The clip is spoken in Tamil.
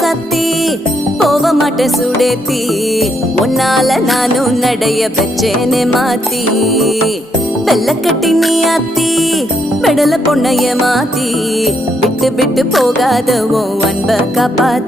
ராசாத்தி போக மாட்டேன் சுடேத்தி உன்னால நானும் நடைய பெற்றேனே மாத்தி வெள்ள கட்டி நீ ஆத்தி பெடல பொண்ணைய மாத்தி விட்டு விட்டு போகாத உன் அன்ப காப்பாத்தி